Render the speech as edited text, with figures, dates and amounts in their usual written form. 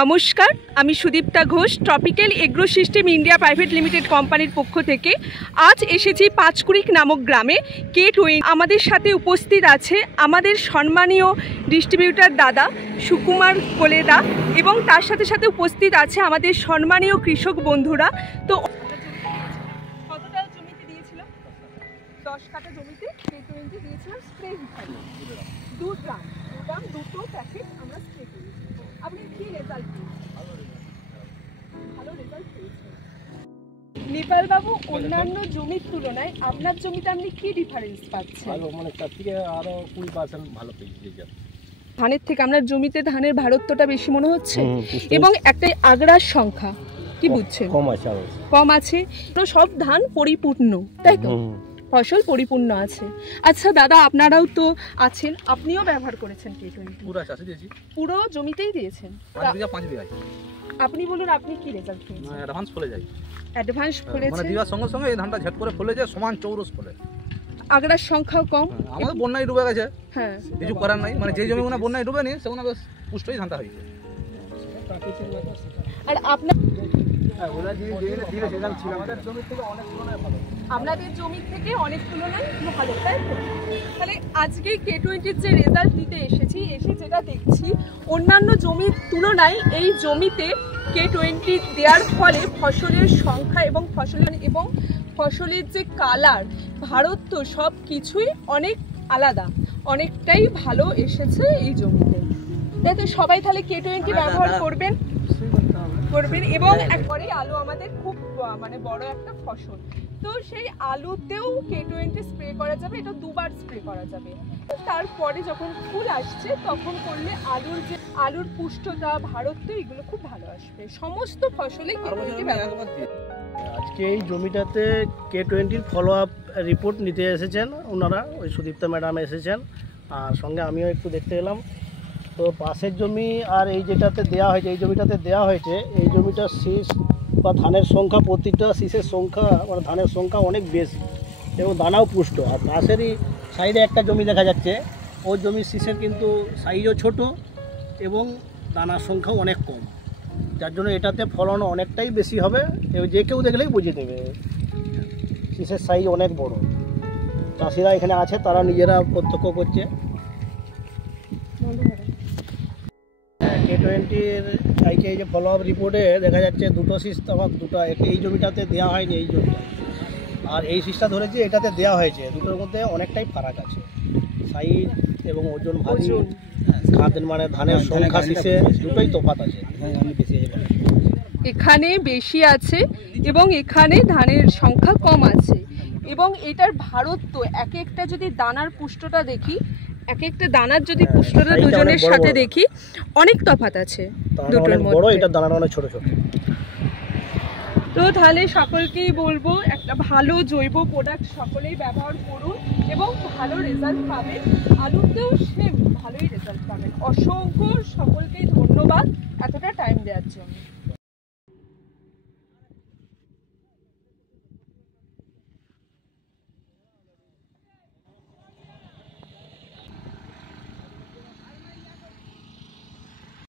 নমস্কার, আমি Sudipta Ghosh, tropical agro system India private limited কোম্পানির পক্ষ থেকে আজ এসেছি পাঁচকুড়িক নামক গ্রামে। K20 আমাদের সাথে উপস্থিত আছে আমাদের সম্মানীয় ডিস্ট্রিবিউটর দাদা সুকুমার কোলেদা এবং তার সাথে সাথে উপস্থিত আছে আমাদের সম্মানীয় কৃষক বন্ধুরা। তো কতটা জমিতে দিয়েছিল? 10 কাঠা জমিতে K20 দিয়েছিলাম স্প্রে হিসাবে 2 ড্রাম দুটো প্যাকেট আমরা স্প্রে করেছি। আপনি কি রেজাল্ট পেয়েছেন? ভালো রেজাল্ট পেয়েছেন। নেপাল বাবু, অন্যান্য জমির তুলনায় আপনার জমিতে আপনি কি ডিফারেন্স পাচ্ছেন? ভালো, মানে তার থেকে আরো 20% ভালো পেয়েছি। ধানের থেকে আপনার জমিতে ধানের ভারত্বটা বেশি মনে হচ্ছে এবং একটা আগড়ার সংখ্যা কি বুঝছেন কম আছে। সব ধান পরিপূর্ণ, তাই তো? ফসল পরিপূর্ণ আছে। আচ্ছা দাদা, আপনারাও তো আছেন, আপনিও ব্যবহার করেছেন K20? পুরো জমিতেই দিয়েছেন? 5 বিঘা। আপনি বলুন, আপনি কি রেজাল্ট পেয়েছেন? অ্যাডভান্স ফলে যায়। অ্যাডভান্স ফলেছে মানে দিবার সঙ্গে সঙ্গে এই ধানটা ঝট করে ফলে যায়, সমান চৌরস ফলে। আগড়ার সংখ্যাও কম। আমাদের বন্যায় ডুবে গেছে, হ্যাঁ, কিছু করার নাই। মানে যে জমিগুলো বন্যায় ডুবে নি সেগুলো বেশ পুষ্টই ধানটা হয়েছে। আর আপনার আপনাদের জমি থেকে অনেক তুলনায় ভালো, তাই তো? তাহলে আজকে K20 যে রেজাল্ট দিতে এসে যেটা দেখছি, অন্যান্য জমির তুলনায় এই জমিতে K20 দেওয়ার ফলে ফসলের সংখ্যা এবং ফসলের যে কালার, ভারত্ব, সব কিছুই অনেক আলাদা, অনেকটাই ভালো এসেছে এই জমিতে। তাই তো সবাই তাহলে K20 ব্যবহার করবেন এবং একবারে আলু আমাদের খুব মানে বড় একটা ফসল, তো সেই আলুতেও K20 স্প্রে করা যাবে। এটা 2 বার স্প্রে করা যাবে। তারপরে যখন ফুল আসছে তখন করলে আলুর পুষ্টতা, ভারত্ব এগুলো খুব ভালো আসবে। সমস্ত ফসলে K20 ব্যবহার। আজকে এই জমিটাতে K20 ফলো আপ রিপোর্ট নিতে এসেছেন ওনারা, ওই সুদীপ্তা ম্যাডাম এসেছেন, আর সঙ্গে আমিও একটু দেখতে এলাম। তো পাশের জমি আর এই যেটাতে দেওয়া হয়েছে, এই জমিটাতে দেওয়া হয়েছে, এই জমিটার শীষ বা ধানের সংখ্যা, প্রতিটা শীষের সংখ্যা মানে ধানের সংখ্যা অনেক বেশি এবং দানাও পুষ্ট। আর পাশেরই সাইডে একটা জমি দেখা যাচ্ছে, ওই জমির শীষের কিন্তু সাইজও ছোট এবং দানার সংখ্যাও অনেক কম, যার জন্য এটাতে ফলন অনেকটাই বেশি হবে। যে কেউ দেখলেই বুঝে দেবে শীষের সাইজ অনেক বড়। চাষিরা এখানে আছে, তারা নিজেরা প্রত্যক্ষ করছে। K20-র এই যে ফলো আপ রিপোর্টে দেখা যাচ্ছে দুটো শীষ, আমার দুটো এই জমিটাতে দেওয়া হয়নি, এই জমিটা আর এই শীষটা ধরেছি এটাতে দেওয়া হয়েছে, দুটোর মধ্যে অনেকটাই ফারাক আছে সাইজ এবং ওজন, ভারী খাদের মানে ধানের সংখ্যা শীষে দুটোই তফাৎ আছে। এখানে বেশি আছে এবং এখানে ধানের সংখ্যা কম আছে এবং এটার ভারত্ব এক একটা যদি দানার পুষ্টটা দেখি, এক একটা দানার যদি পুষ্টটা দুজনের সাথে দেখি, অনেক তফাৎ আছে দুটোর মধ্যে। এটা দানাটা অনেক ছোট ছোট। তো তাহলে সকলকেই বলবো, একটা ভালো জৈব প্রোডাক্ট সকলেই ব্যবহার করুন এবং ভালো রেজাল্ট পাবেন। আলুতেও সেম ভালোই রেজাল্ট পাবেন। অসংখ্য সকলকেই ধন্যবাদ এতটা টাইম দেওয়ার জন্য।